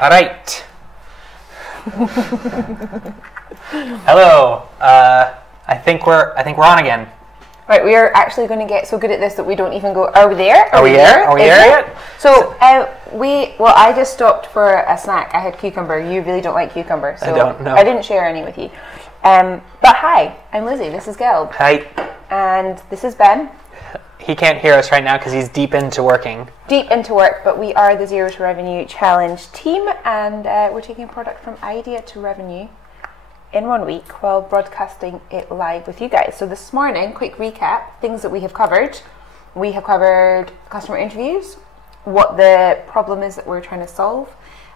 All right. Hello. I think we're on again. Right, we are actually going to get so good at this that we don't even go. Are we there? Are we there? Are we there yet? So I just stopped for a snack. I had cucumber. You really don't like cucumber, so I don't know. I didn't share any with you. But hi, I'm Lizzie. This is Geld. Hi. And this is Ben. He can't hear us right now because he's deep into working. Deep into work, but we are the Zero to Revenue Challenge team, and we're taking a product from idea to revenue in 1 week while broadcasting it live with you guys. So this morning, quick recap, things that we have covered. We have covered customer interviews, what the problem is that we're trying to solve,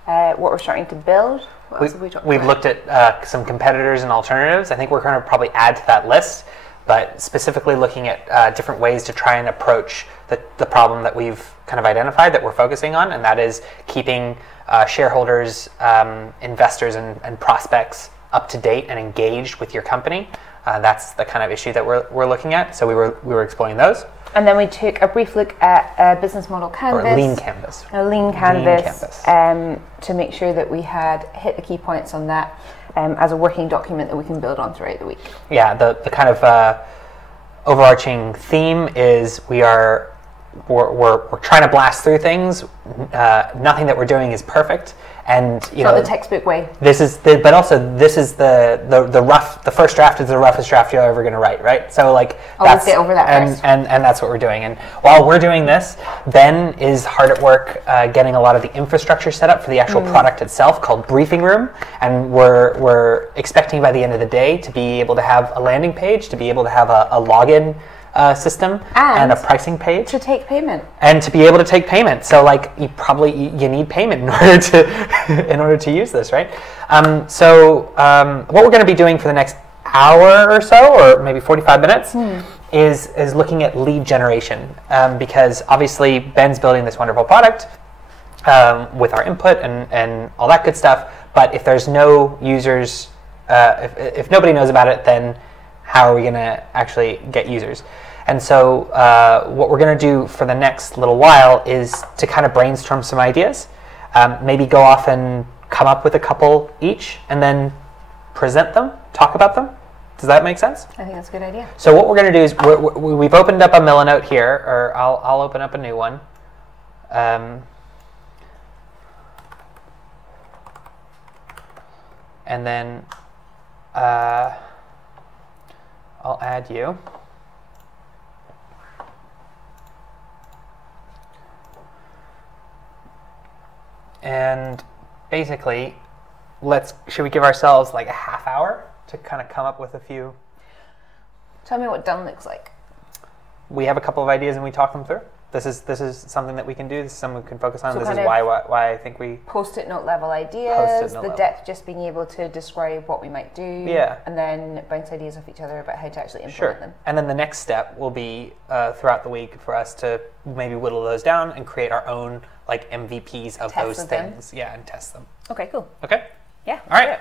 what we're starting to build. What else have we talked about? We've looked at some competitors and alternatives. I think we're going to probably add to that list, but specifically looking at different ways to try and approach the problem that we've kind of identified that we're focusing on, and that is keeping shareholders, investors, and prospects up to date and engaged with your company. That's the kind of issue that we're looking at. So we were exploring those. And then we took a brief look at a business model canvas. Or a lean canvas. A lean canvas. To make sure that we had hit the key points on that as a working document that we can build on throughout the week. Yeah, the kind of overarching theme is we're trying to blast through things. Nothing that we're doing is perfect, and not the textbook way. This is the first draft is the roughest draft you're ever going to write, right? So like always get over that first. And that's what we're doing. And while we're doing this, Ben is hard at work getting a lot of the infrastructure set up for the actual product itself, called Briefing Room. And we're expecting by the end of the day to be able to have a landing page, to be able to have a login system and a pricing page to take payment, and to be able to take payment. So like you need payment in order to use this, right? So what we're going to be doing for the next hour or so, or maybe 45 minutes, is looking at lead generation, because obviously Ben's building this wonderful product with our input and all that good stuff. But if there's no users, if nobody knows about it, then how are we going to actually get users? And so what we're going to do for the next little while is to kind of brainstorm some ideas, maybe go off and come up with a couple each, and then present them, talk about them. Does that make sense? I think that's a good idea. So what we're going to do is we've opened up a Missinglettr here, or I'll open up a new one. And then I'll add you. And basically, should we give ourselves like a half hour to kind of come up with a few? Tell me what done looks like. We have a couple of ideas and we talk them through. This is something that we can do. This is something we can focus on. So this is why I think we post-it note level ideas. Depth, just being able to describe what we might do. Yeah. And then bounce ideas off each other about how to actually implement them. And then the next step will be throughout the week for us to maybe whittle those down and create our own like MVPs of those things. Yeah, and test them. Okay, cool. Okay. Yeah. All right.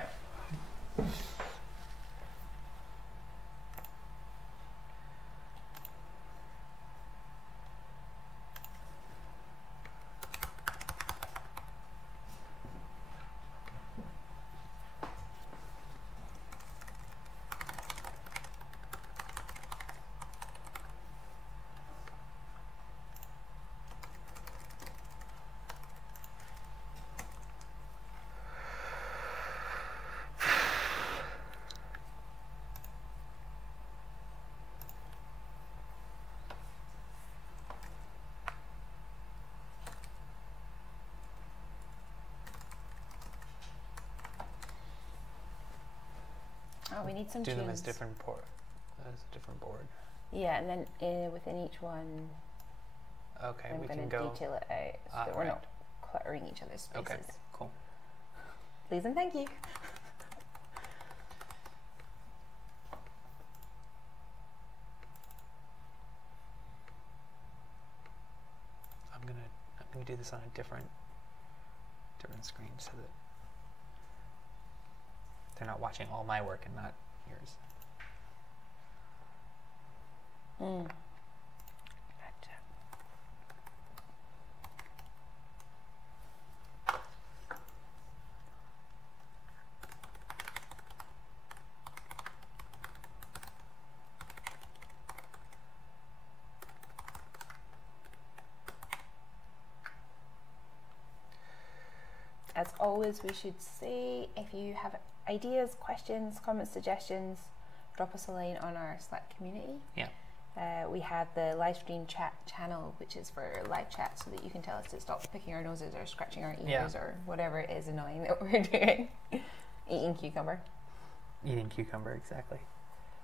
Oh, we need some Do tunes. them as different board. Yeah, and then within each one, okay, I'm going to detail it out so that we're not cluttering each other's spaces. Okay, cool. Please and thank you. I'm gonna do this on a different screen so that they're not watching all my work and not yours. as always, we should say if you have ideas, questions, comments, suggestions, drop us a line on our Slack community. Yeah. We have the live stream chat channel, which is for live chat, so that you can tell us to stop picking our noses or scratching our ears or whatever it is annoying that we're doing. Eating cucumber. Eating cucumber, exactly.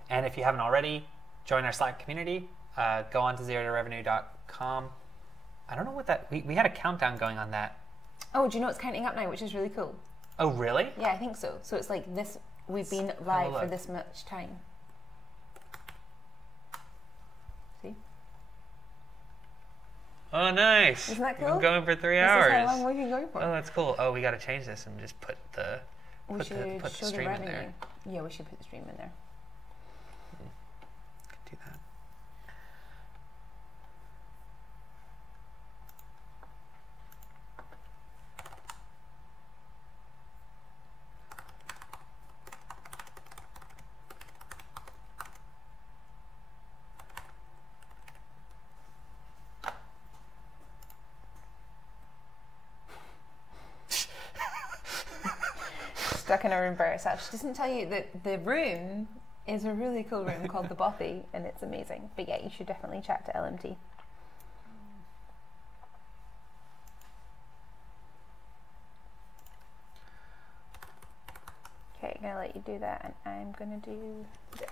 And if you haven't already, join our Slack community. Go on to zerotorevenue.com. I don't know what that... We had a countdown going on that. Oh, do you know it's counting up now, which is really cool. Oh, really? Yeah, I think so. So it's like this... We've been live for this much time. See? Oh, nice. Isn't that cool? We've been going for 3 hours. This is how long we've been going for. Oh, that's cool. Oh, we got to change this and just put the stream in there. Yeah, we should put the stream in there. Could do that. Stuck in a room by herself. She doesn't tell you that the room is a really cool room called the Bothy, and it's amazing. But yeah, you should definitely chat to LMT. Okay, I'm gonna let you do that, and I'm gonna do this.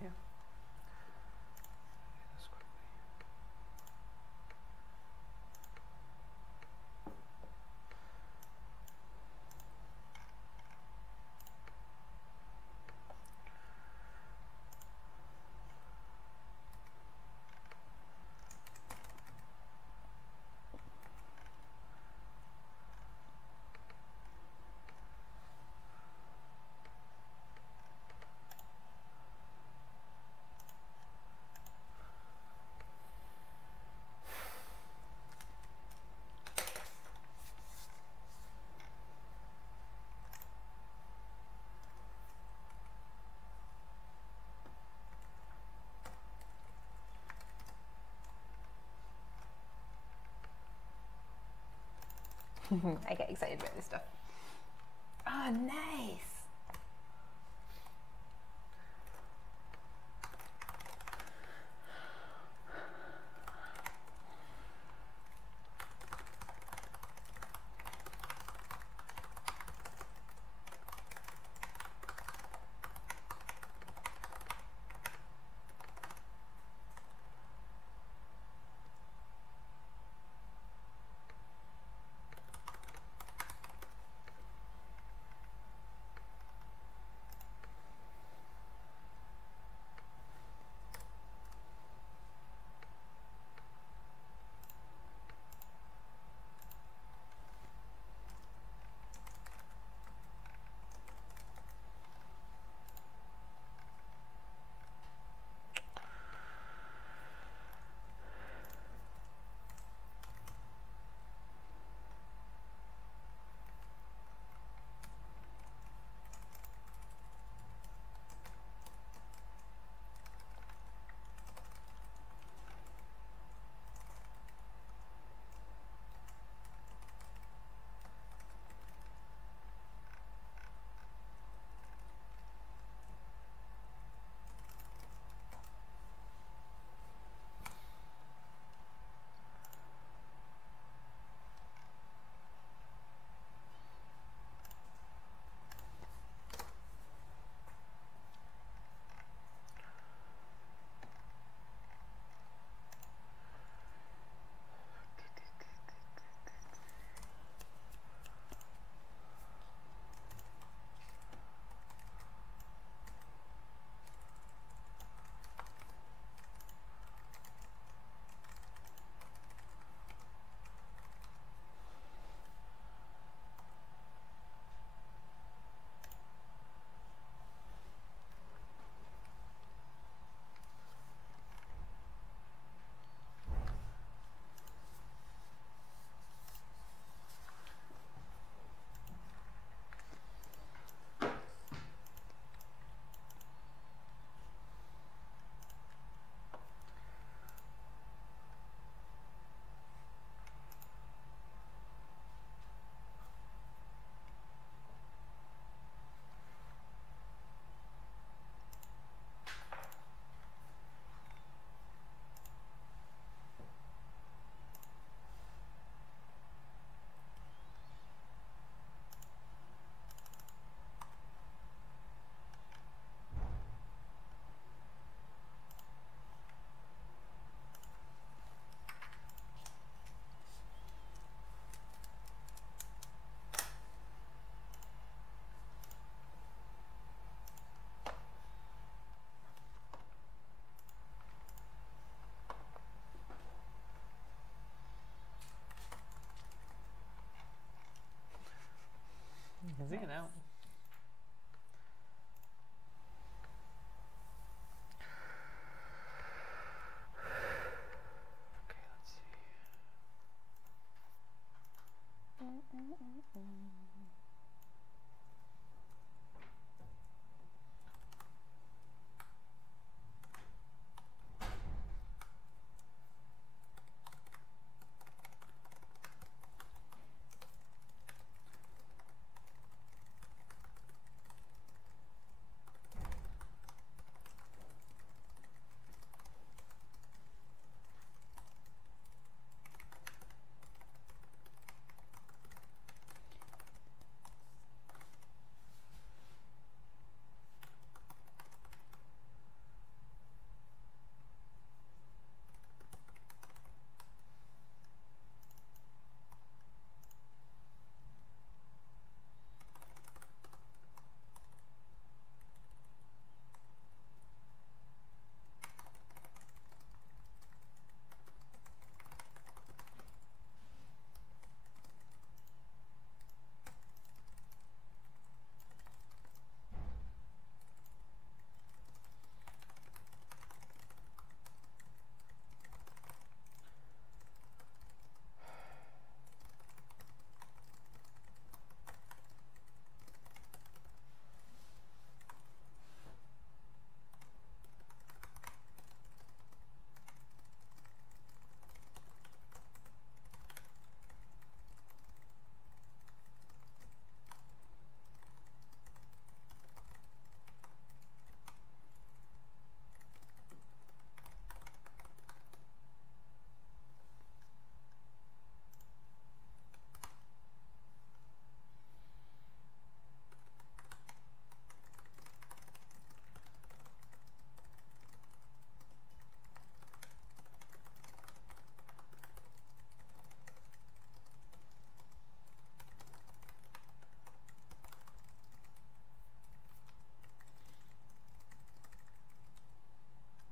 Yeah. I get excited about this stuff. Oh, nice.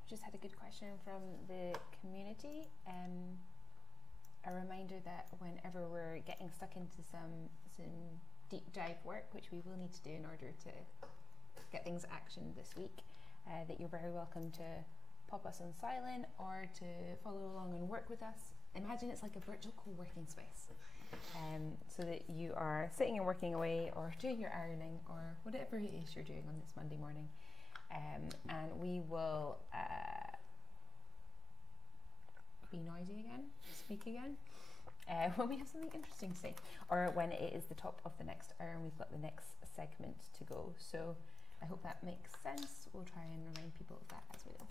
just had a good question from the community. A reminder that whenever we're getting stuck into some deep dive work, which we will need to do in order to get things actioned this week, that you're very welcome to pop us on silent or to follow along and work with us. Imagine it's like a virtual co-working space, so that you are sitting and working away or doing your ironing or whatever it is you're doing on this Monday morning, and we will be noisy again, speak again, when we have something interesting to say, or when it is the top of the next hour and we've got the next segment to go. So I hope that makes sense. We'll try and remind people of that as we go.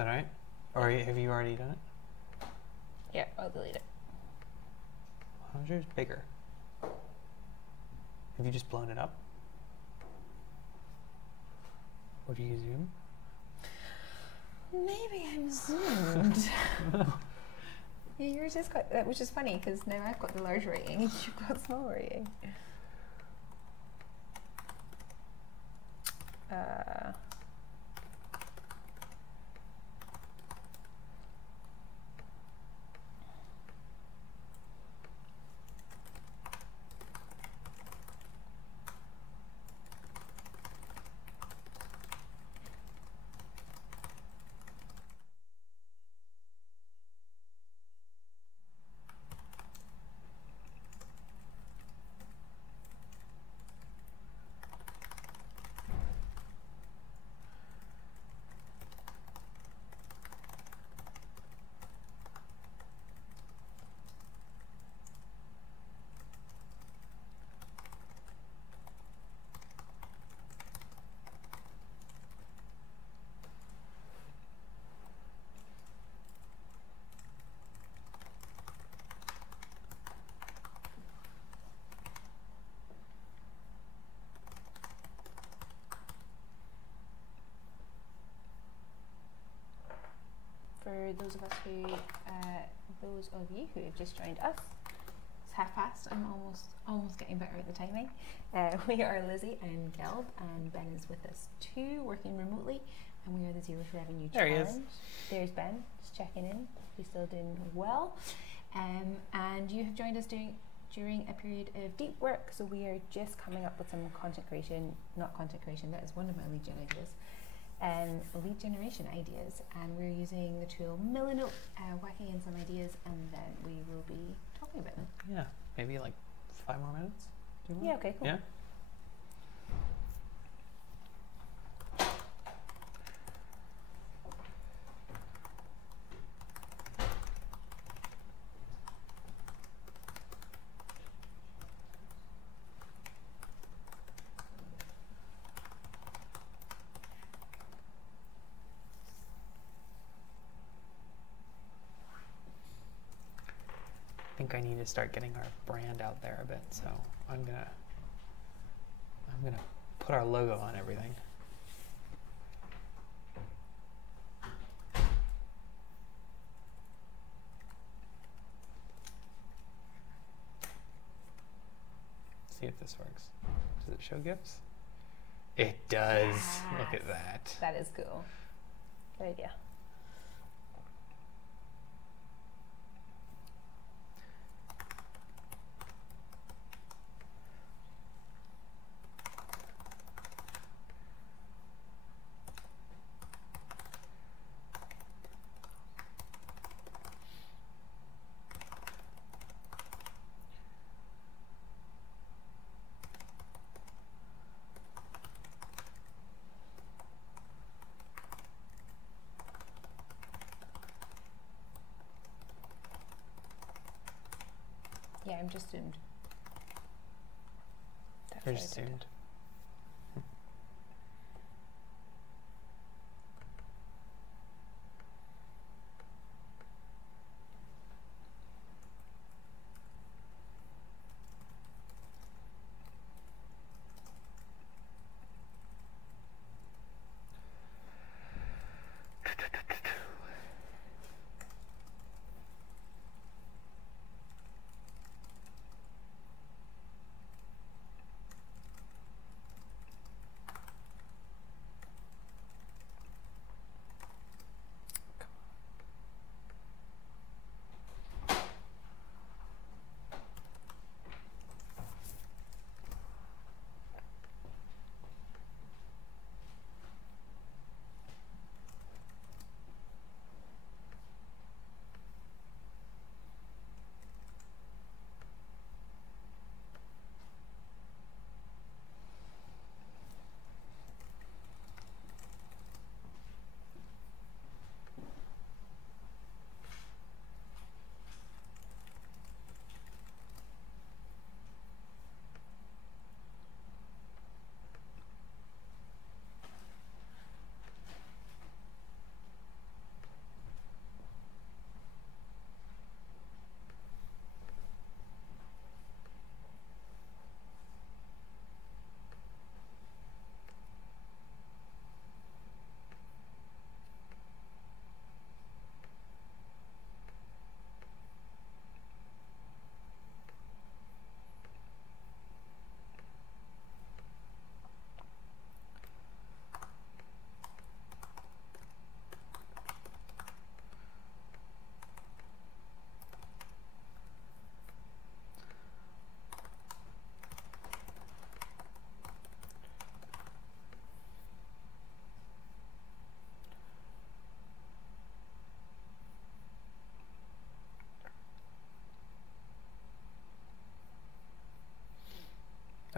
that all right? Or have you already done it? Yeah, I'll delete it. How's yours bigger? Have you just blown it up? Or do you zoom? Maybe I'm zoomed. Yeah, yours is quite, which is funny because now I've got the large rating and you've got small rating. For those of you who have just joined us, it's past. I'm almost getting better at the timing. We are Lizzie and Geld, and Ben is with us too, working remotely, and we are the Zero to Revenue Challenge. There he is. There's Ben, just checking in. He's still doing well, and you have joined us during a period of deep work. So we are just coming up with some content creation, not content creation. That is one of my lead gen ideas. Lead generation ideas, and we're using the tool Millinote, whacking in some ideas, and then we will be talking about them. Yeah, maybe like 5 more minutes. Do you want? Yeah, okay, cool. Yeah. I think I need to start getting our brand out there a bit, so I'm gonna put our logo on everything. See if this works. Does it show GIFs? It does. Yes. Look at that. That is cool. Good idea. Yeah, I'm just zoomed. You're just zoomed.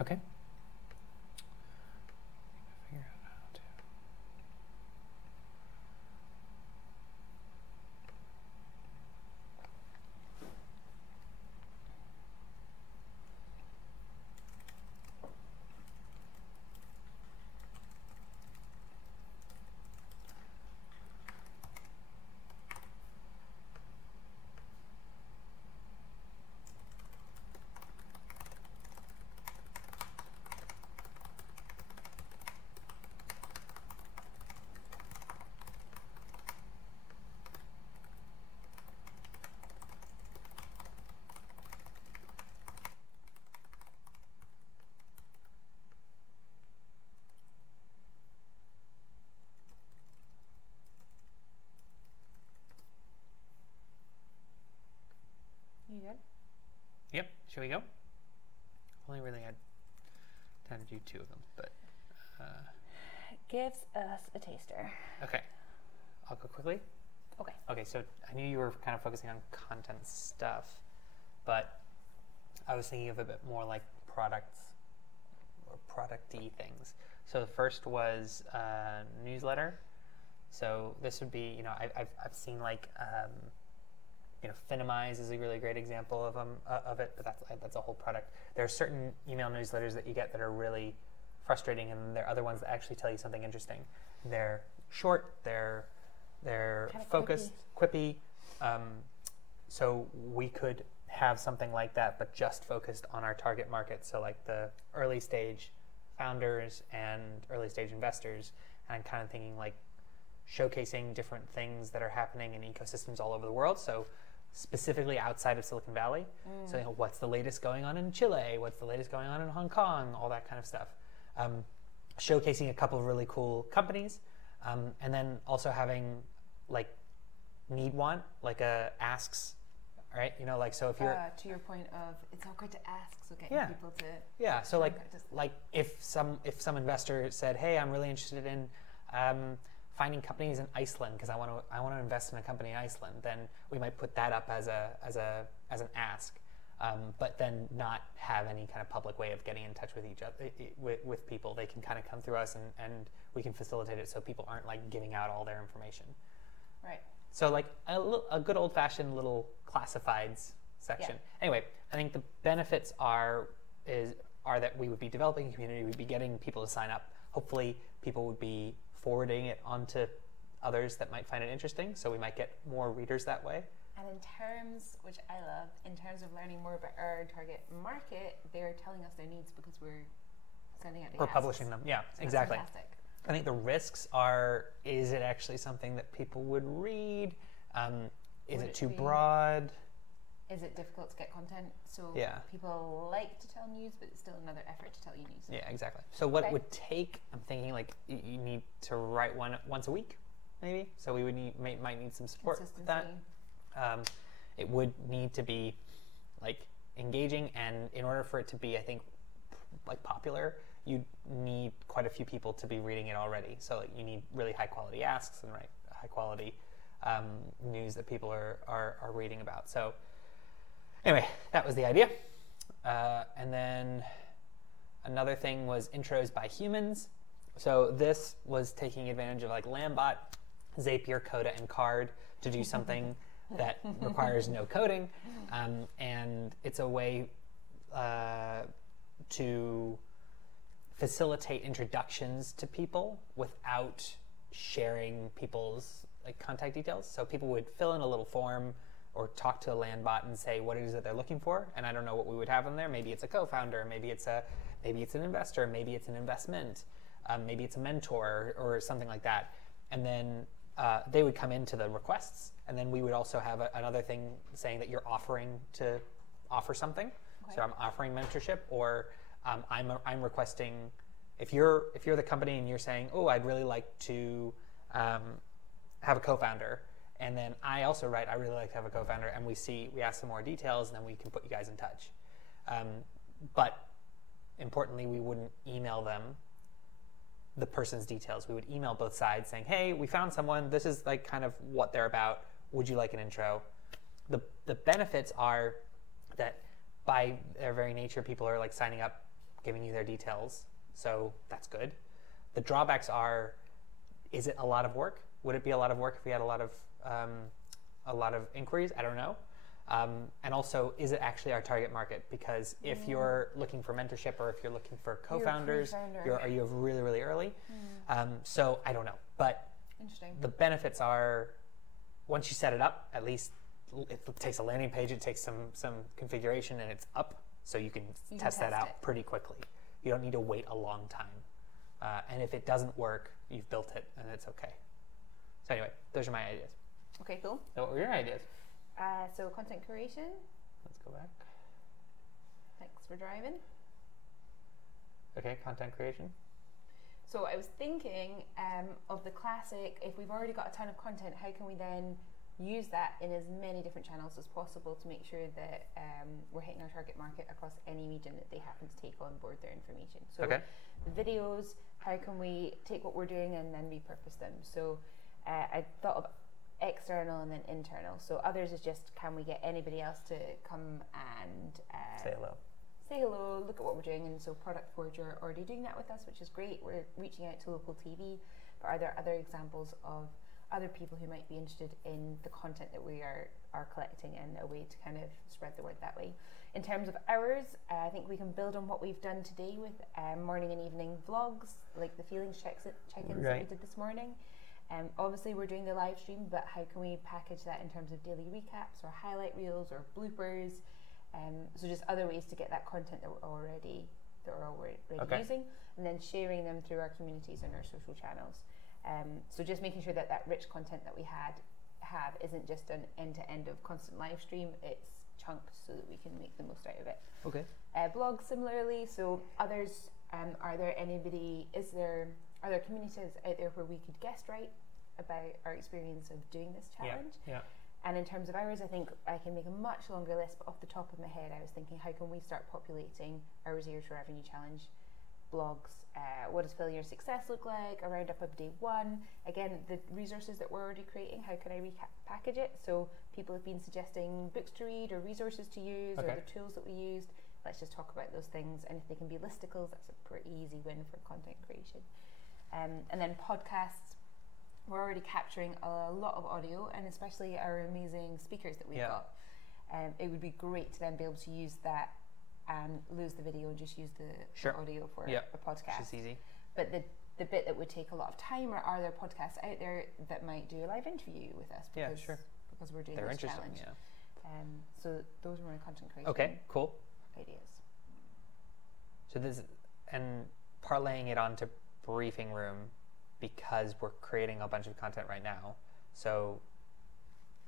Okay. Figure out how to. You good? Yep. Should we go? I've only really had time to do 2 of them, but Gives us a taster. okay. I'll go quickly. Okay. Okay, so I knew you were kind of focusing on content stuff, but I was thinking of a bit more like products or product-y things. So the first was newsletter. So this would be, I've seen like, Finimize is a really great example of it, but that's a whole product. There are certain email newsletters that you get that are really frustrating, and there are other ones that actually tell you something interesting. They're short, they're Kind of focused, quippy. So we could have something like that, but just focused on our target market. So like the early stage founders and early stage investors. And I'm kind of thinking like showcasing different things that are happening in ecosystems all over the world. So specifically outside of Silicon Valley. So what's the latest going on in Chile? What's the latest going on in Hong Kong? All that kind of stuff. Showcasing a couple of really cool companies. And then also having like want, like a asks, right? Like, so if you're to your point of it's awkward to ask, so getting people to so like if some investor said, hey, I'm really interested in finding companies in Iceland because I want to invest in a company in Iceland, then we might put that up as an ask, but then not have any kind of public way of getting in touch with each other with people. They can kind of come through us and we can facilitate it so people aren't like giving out all their information. Right. So like a good old-fashioned little classifieds section. Yeah. Anyway, I think the benefits are that we would be developing a community, we'd be getting people to sign up. Hopefully people would be forwarding it onto others that might find it interesting, so we might get more readers that way. And in terms, which I love, in terms of learning more about our target market, they're telling us their needs because we're sending out the We're asks. publishing them, yeah, So exactly. That's fantastic. I think the risks are, is it actually something that people would read? Is it too broad? Is it difficult to get content? So people like to tell news, but it's still another effort to tell you news. Yeah, exactly. So what it would take, I'm thinking like you need to write one once a week, maybe. So we would might need some support with that. It would need to be like engaging, and in order for it to be, I think, like popular, you need quite a few people to be reading it already. So like, you need really high quality asks and high quality news that people are reading about. So anyway, that was the idea. And then another thing was intros by humans. So this was taking advantage of like Landbot, Zapier, Coda, and Card to do something that requires no coding. And it's a way to facilitate introductions to people without sharing people's like contact details. So people would fill in a little form or talk to a Landbot and say what it is that they're looking for, and I don't know what we would have in there. Maybe it's a co-founder, maybe it's an investor, maybe it's an investment, maybe it's a mentor or something like that. And then they would come into the requests, and then we would also have another thing saying that you're offering to offer something. Okay. So I'm offering mentorship, or I'm requesting. If you're the company and you're saying, oh, I'd really like to have a co-founder, and then I also write, I really like to have a co-founder, and we ask some more details, and then we can put you guys in touch. But importantly, we wouldn't email them the person's details. We would email both sides saying, hey, we found someone, this is like kind of what they're about, would you like an intro? The benefits are that by their very nature, people are like signing up giving you their details, so that's good. The drawbacks are, is it a lot of work? Would it be a lot of work if we had a lot of inquiries? I don't know. And also, is it actually our target market? Because if you're looking for mentorship, or if you're looking for co-founders, are you really, really early? So I don't know. But interesting. The benefits are, once you set it up, at least it takes a landing page, it takes some configuration, and it's up, so you can test that out pretty quickly. You don't need to wait a long time. And if it doesn't work, you've built it, and it's okay. So anyway, those are my ideas. Okay, cool. So what were your ideas? So content creation. Let's go back. Thanks for driving. Okay, content creation. So I was thinking of the classic, if we've already got a ton of content, how can we then use that in as many different channels as possible to make sure that we're hitting our target market across any medium that they happen to take on board their information. So the videos, how can we take what we're doing and then repurpose them? So I thought of external and then internal. So others is just, can we get anybody else to come and say hello, look at what we're doing? And so Product Forge are already doing that with us, which is great. We're reaching out to local TV, but are there other examples of other people who might be interested in the content that we are collecting, and a way to kind of spread the word that way? In terms of hours, I think we can build on what we've done today with morning and evening vlogs, like the feelings check-ins that we did this morning. Obviously we're doing the live stream, but how can we package that in terms of daily recaps or highlight reels or bloopers? So just other ways to get that content that we're already using, and then sharing them through our communities and our social channels. So just making sure that that rich content that we have isn't just an end-to-end of constant live stream, it's chunked so that we can make the most out of it. Okay. Blogs similarly, so others, are there communities out there where we could guest write about our experience of doing this challenge? Yeah. And in terms of hours, I think I can make a much longer list, but off the top of my head I was thinking, how can we start populating our Zero to Revenue Challenge blogs? What does failure success look like? A roundup of day one. Again, the resources that we're already creating, how can I repackage it? So people have been suggesting books to read or resources to use, or the tools that we used. Let's just talk about those things, and if they can be listicles, that's a pretty easy win for content creation. And then podcasts, we're already capturing a lot of audio, and especially our amazing speakers that we've got. It would be great to then be able to use that and lose the video and just use the audio for a podcast. Which is easy. But the bit that would take a lot of time, are there podcasts out there that might do a live interview with us? Because we're doing this challenge. So those are my content creation ideas. So this, and parlaying it onto Briefing Room, because we're creating a bunch of content right now, so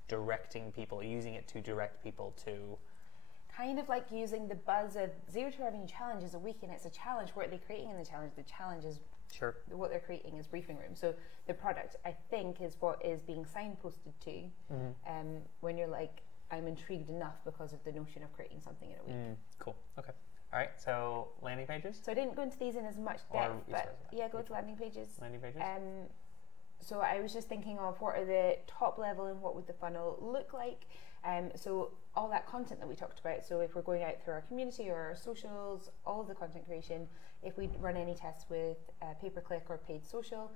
directing people, using it to direct people to... Kind of like using the buzz of Zero to Revenue Challenge is a week, and it's a challenge. What are they creating in the challenge? The challenge is what they're creating is Briefing Room. So the product, I think, is what is being signposted to when you're like, I'm intrigued enough because of the notion of creating something in a week. Cool. Okay. All right. So landing pages. So I didn't go into these in as much depth, but go to landing pages. Landing pages. So I was just thinking of what are the top level and what would the funnel look like. So all that content that we talked about, so if we're going out through our community or our socials, all of the content creation, if we run any tests with pay-per-click or paid social,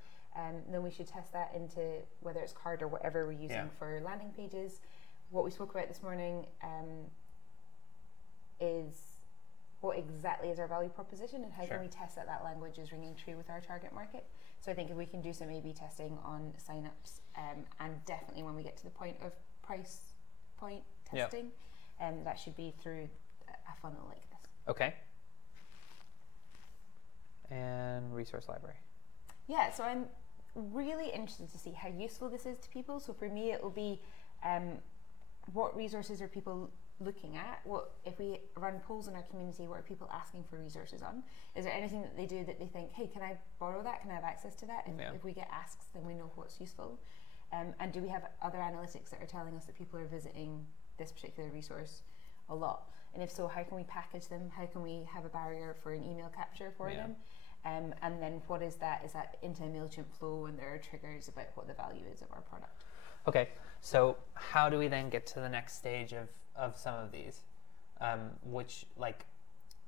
then we should test that into whether it's card or whatever we're using for landing pages. What we spoke about this morning is what exactly is our value proposition, and how can we test that language is ringing true with our target market. So I think if we can do some A/B testing on signups, and definitely when we get to the point of price point testing, that should be through a funnel like this. Okay. And resource library. Yeah, so I'm really interested to see how useful this is to people. So for me, it will be what resources are people looking at? What if we run polls in our community? What are people asking for resources on? Is there anything that they do that they think, hey, can I borrow that? Can I have access to that? If we get asks, then we know what's useful. And do we have other analytics that are telling us that people are visiting this particular resource a lot? And if so, how can we package them? How can we have a barrier for an email capture for them? And then what is that? Is that into a MailChimp flow, and there are triggers about what the value is of our product? Okay, so how do we then get to the next stage of some of these? Which, like,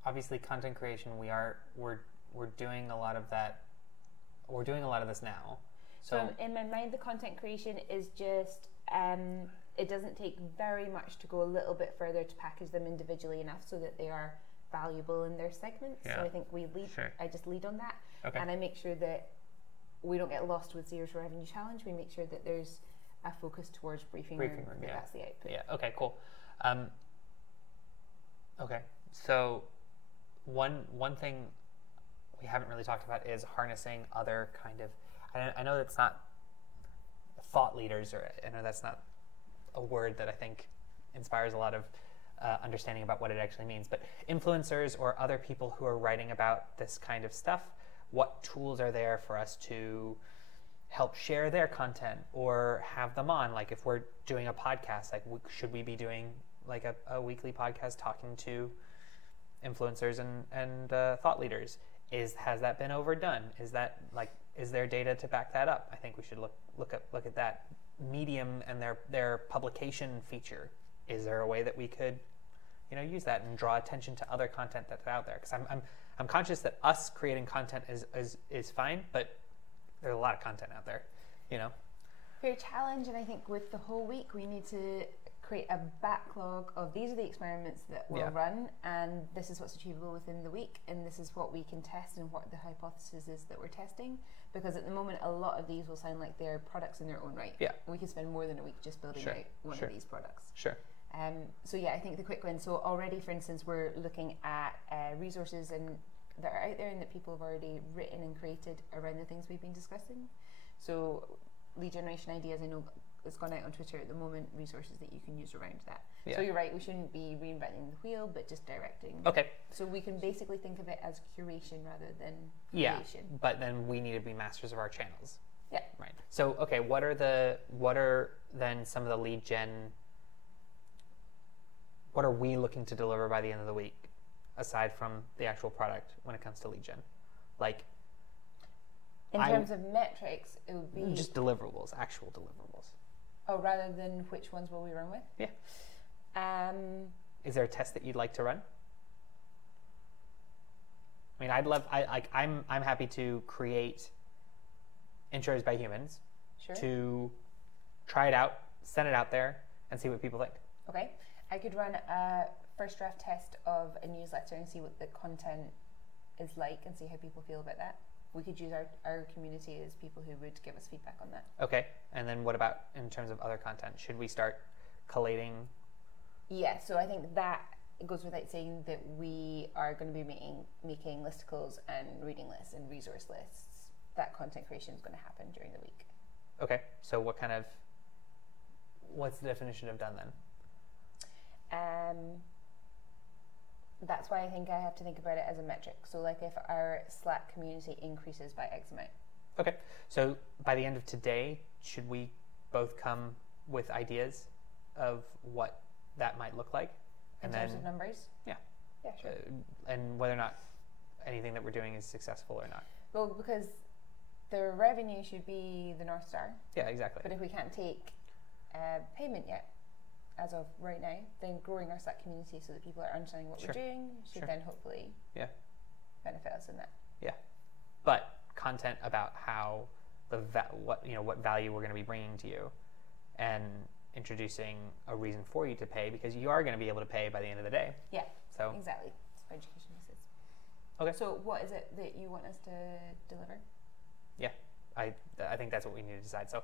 obviously content creation, we're doing a lot of that. We're doing a lot of this now. So in my mind, the content creation is just, it doesn't take very much to go a little bit further to package them individually enough so that they are valuable in their segments. Yeah. So I think we lead. Sure. I just lead on that, Okay. and I make sure that we don't get lost with Zero to Revenue Challenge. We make sure that there's a focus towards briefing room. Yeah. That's the output. Yeah. Okay. Cool. Okay. So one thing we haven't really talked about is harnessing other kind of. I know that's not thought leaders, or I know that's not a word that I think inspires a lot of understanding about what it actually means. But influencers or other people who are writing about this kind of stuff, what tools are there for us to help share their content or have them on? Like if we're doing a podcast, like should we be doing like a weekly podcast talking to influencers and thought leaders? Has that been overdone? Is there data to back that up? I think we should look at that. Medium and their publication feature. Is there a way that we could, use that and draw attention to other content that's out there? Because I'm conscious that us creating content is fine, but there's a lot of content out there, Fair challenge, and I think with the whole week we need to create a backlog of these are the experiments that we'll run, and this is what's achievable within the week, and this is what we can test and what the hypothesis is that we're testing, because at the moment a lot of these will sound like they're products in their own right. Yeah. We can spend more than a week just building out one of these products. Sure. So yeah, I think the quick win. So already, for instance, we're looking at resources that are out there and that people have already written and created around the things we've been discussing. So lead generation ideas, I know it's gone out on Twitter at the moment, resources that you can use around that. Yeah. So you're right, we shouldn't be reinventing the wheel, but just directing. Okay. So we can basically think of it as curation rather than Yeah, creation. but then we need to be masters of our channels. Yeah. Right. So, okay, what are then some of the lead gen, what are we looking to deliver by the end of the week, aside from the actual product when it comes to lead gen? Like, in terms of metrics, it would be just deliverables, actual deliverables. Oh, rather than which ones will we run with? Yeah. Is there a test that you'd like to run? I mean, I'm happy to create intros by humans. Sure. To try it out, send it out there, and see what people think. Okay. I could run a first draft test of a newsletter and see what the content is like and see how people feel about that. We could use our community as people who would give us feedback on that. Okay. And then what about in terms of other content? Should we start collating? Yeah, so I think that it goes without saying that we are going to be making listicles and reading lists and resource lists. That content creation is going to happen during the week. Okay. So what's the definition of done then? That's why I think I have to think about it as a metric. So like if our Slack community increases by X amount. Okay. So by the end of today, should we both come with ideas of what that might look like? In terms of numbers? Yeah. Yeah, sure. And whether or not anything that we're doing is successful or not. Well, because the revenue should be the North Star. Yeah, exactly. But if we can't take payment yet, as of right now, then growing our Slack community so that people are understanding what we're doing should then hopefully benefit us in that. Yeah, but content about how what value we're going to be bringing to you, and introducing a reason for you to pay, because you are going to be able to pay by the end of the day. Yeah. So exactly. That's what education is. Okay. So what is it that you want us to deliver? Yeah. I think that's what we need to decide. So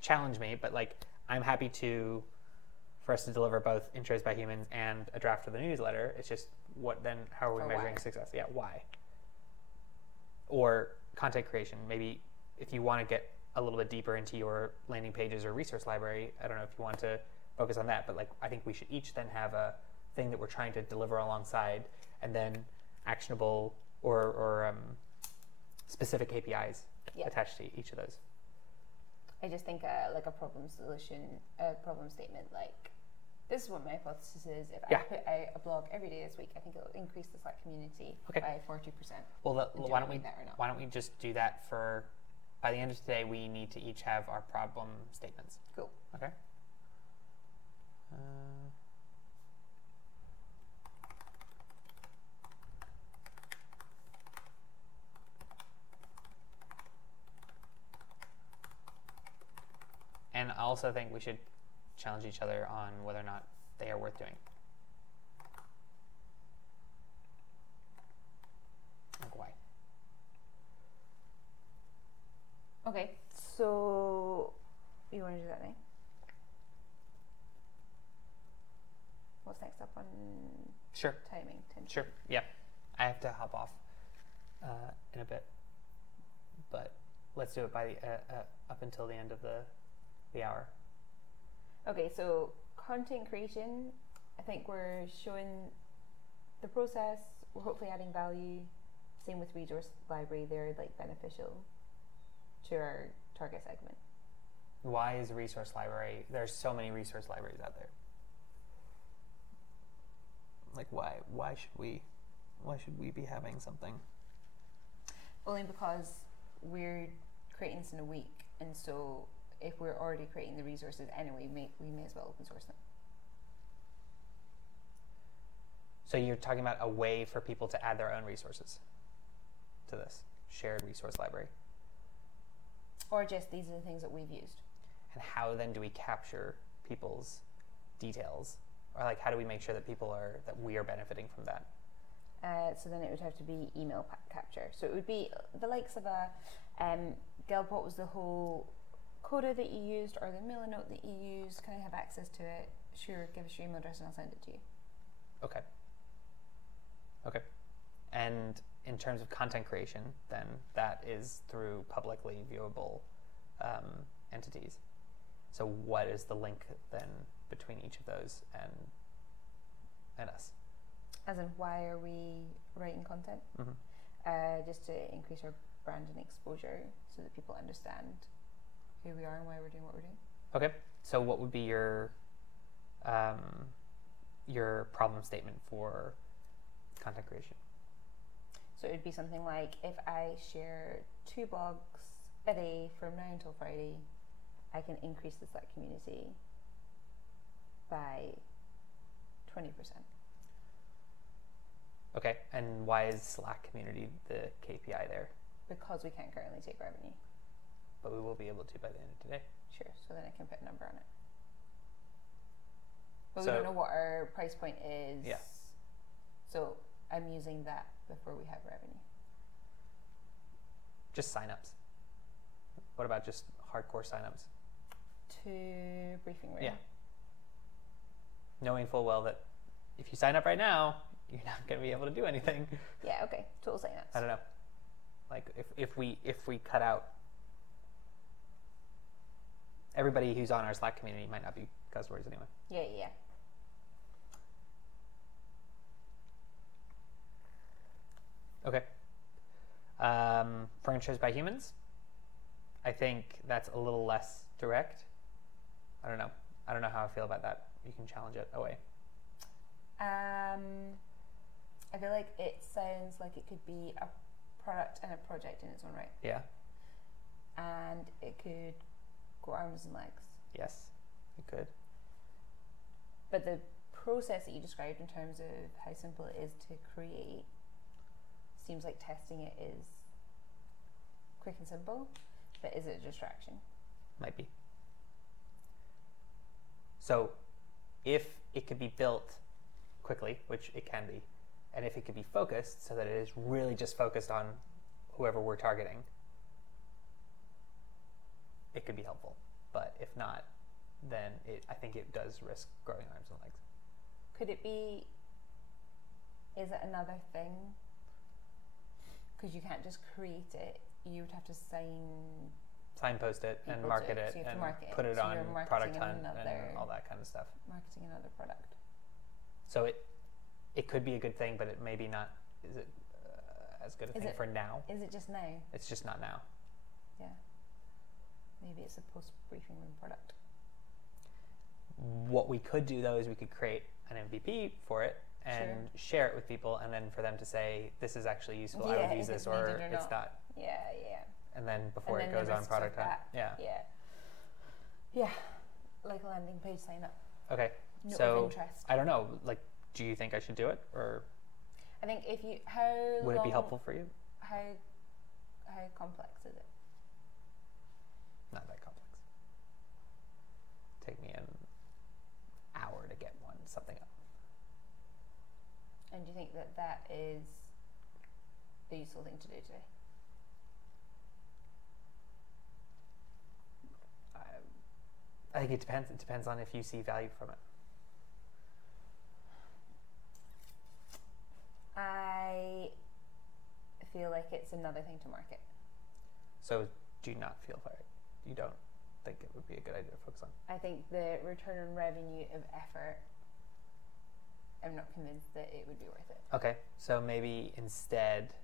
challenge me, but like I'm happy for us to deliver both intros by humans and a draft of the newsletter. It's just how are we measuring success? Yeah, why? Or content creation. Maybe if you want to get a little bit deeper into your landing pages or resource library, I don't know if you want to focus on that, but like I think we should each then have a thing that we're trying to deliver alongside, and then actionable or specific KPIs attached to each of those. I just think like a problem statement, like this is what my hypothesis is. If I put out a blog every day this week, I think it'll increase the Slack community by 40%. Well, why don't we just do that for, by the end of today, we need to each have our problem statements. Cool. Okay. And I also think we should challenge each other on whether or not they are worth doing. Like why? Okay, so you want to do that now? What's next up on Sure. timing? Sure. Yeah. I have to hop off in a bit, but let's do it by the, up until the end of the hour. Okay, so content creation, I think we're showing the process, we're hopefully adding value. Same with resource library, they're like beneficial to our target segment. Why is a resource library? There's so many resource libraries out there. Like why should we be having something? Only because we're creating this in a week, and so if we're already creating the resources anyway, we may as well open source them. So you're talking about a way for people to add their own resources to this shared resource library. Or just these are the things that we've used. And how then do we capture people's details? Or like how do we make sure that that we are benefiting from that? So then it would have to be email capture. So it would be the likes of a Landbot was the whole Coda that you used, or the Missinglettr that you used. Can I have access to it? Sure, give us your email address and I'll send it to you. Okay. Okay. And in terms of content creation, then that is through publicly viewable entities. So what is the link then between each of those and us? As in, why are we writing content? Mm-hmm. Just to increase our brand and exposure so that people understand who we are and why we're doing what we're doing. Okay. So what would be your problem statement for content creation? So it would be something like, if I share 2 blogs a day from now until Friday, I can increase the Slack community by 20%. Okay, and why is Slack community the KPI there? Because we can't currently take revenue. But we will be able to by the end of today. Sure, so then I can put a number on it. But So, we don't know what our price point is. Yeah. So I'm using that before we have revenue. Just signups. What about just hardcore signups? To briefing room. Yeah. Knowing full well that if you sign up right now, you're not going to be able to do anything. Yeah, okay. Total signups. I don't know. Like if we cut out everybody who's on our Slack community might not be customers anyway. Yeah. Okay. Furnitures by humans. I think that's a little less direct. I don't know how I feel about that. You can challenge it away. I feel like it sounds like it could be a product and a project in its own right. Yeah. And it could go arms and legs. Yes, it could. But the process that you described in terms of how simple it is to create seems like testing it is quick and simple, but is it a distraction? Might be. So if it could be built quickly, which it can be, and if it could be focused so that it is really just focused on whoever we're targeting, it could be helpful. But if not, then I think it does risk growing arms and legs. Could it be, is it another thing? Because you can't just create it, you would have to signpost it and market it and put it on Product Hunt and all that kind of stuff. Marketing another product. So it could be a good thing, but it maybe not. Is it as good a thing for now? Is it just now? It's just not now. Yeah. Maybe it's a post-briefing room product. What we could do though is we could create an MVP for it and share it with people, and then for them to say this is actually useful. I would use this, or it's not. Yeah. And then before it goes on Product Hunt. Yeah. Like a landing page sign up. Okay. Note of interest. I don't know. Like, do you think I should do it, or? I think if you would it be helpful for you? How complex is it? Not that complex. think that that is a useful thing to do today? I think it depends. It depends on if you see value from it. I feel like it's another thing to market. So do you not feel value? You don't think it would be a good idea to focus on? I think the return on revenue of effort, I'm not convinced that it would be worth it. Okay, so maybe instead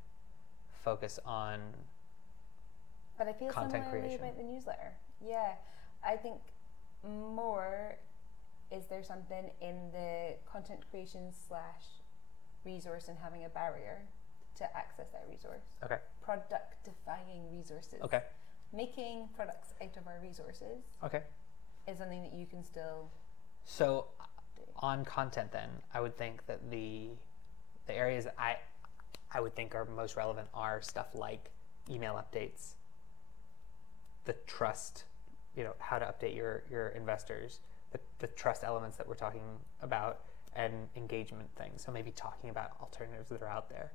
focus on But I feel content similarly creation. about the newsletter. Yeah, I think more, is there something in the content creation / resource and having a barrier to access that resource? Okay. Productifying resources. Okay. Making products out of our resources Okay. is something that you can still So do. on content then, I would think that the areas that I would think are most relevant are stuff like email updates, the trust, how to update your investors, the trust elements that we're talking about, and engagement things. So maybe talking about alternatives that are out there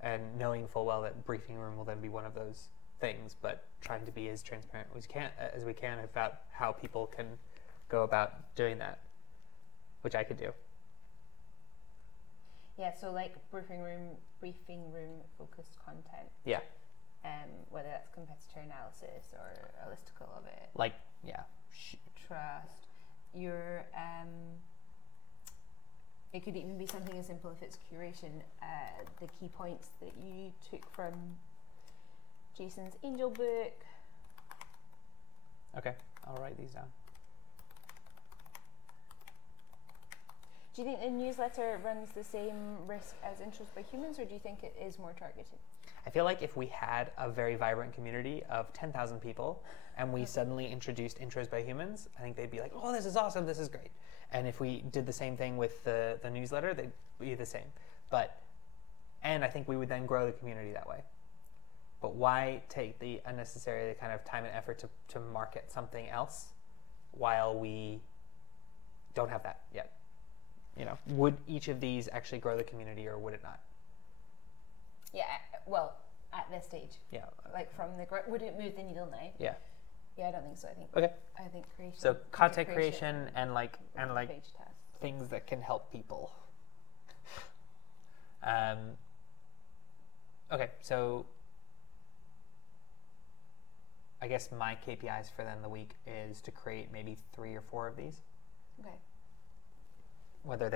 and knowing full well that briefing room will then be one of those things, but trying to be as transparent as we can about how people can go about doing that, which I could do. Yeah, so like briefing room focused content. Yeah. Whether that's competitor analysis or a listicle of it. Like, yeah. Trust. It could even be something as simple if it's curation. The key points that you took from Jason's Angel book. Okay, I'll write these down. Do you think the newsletter runs the same risk as Intros by Humans, or do you think it is more targeted? I feel like if we had a very vibrant community of 10,000 people and we suddenly introduced Intros by Humans, I think they'd be like, oh, this is awesome, this is great. And if we did the same thing with the newsletter, they'd be the same. And I think we would then grow the community that way. But why take the unnecessary kind of time and effort to market something else while we don't have that yet? Would each of these actually grow the community or would it not? Yeah, well, at this stage. Yeah. Like from the would it move the needle now? Yeah. Yeah, I don't think so. I think creation. So content creation and like page tasks. Things that can help people. Okay, so I guess my KPIs for then the week is to create maybe 3 or 4 of these. Okay. Whether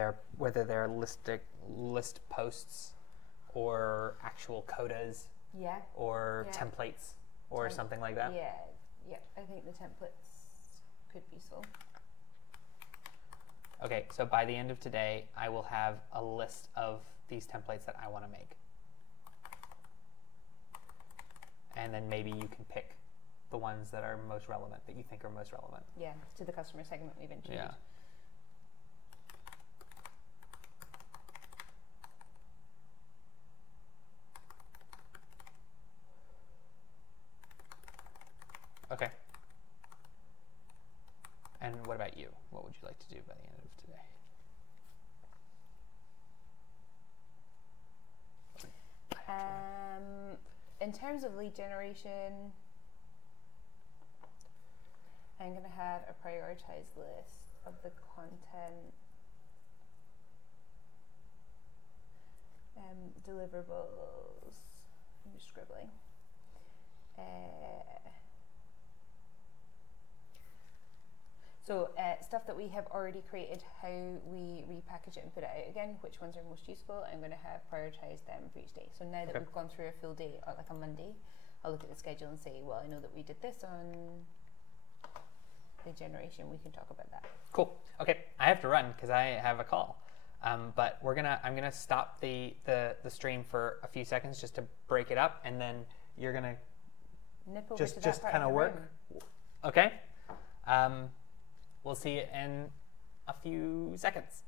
they're list posts or actual codas. Yeah. Or templates or something like that. Yeah. I think the templates could be useful. Okay, so by the end of today, I will have a list of these templates that I want to make. And then maybe you can pick the ones that are most relevant, that you think are most relevant. Yeah, to the customer segment we've introduced. Yeah. Okay. And what about you? What would you like to do by the end of today? In terms of lead generation, I'm going to have a prioritized list of the content deliverables. I'm just scribbling. So stuff that we have already created, how we repackage it and put it out again, which ones are most useful, I'm going to have prioritized them for each day. So now that we've gone through a full day, like a Monday, I'll look at the schedule and say, well, I know that we did this on the generation, we can talk about that. Cool. Okay, I have to run because I have a call. But I'm gonna stop the stream for a few seconds just to break it up, and then you're gonna Nip over just to that part kind of the work. room. Okay. We'll see you in a few seconds.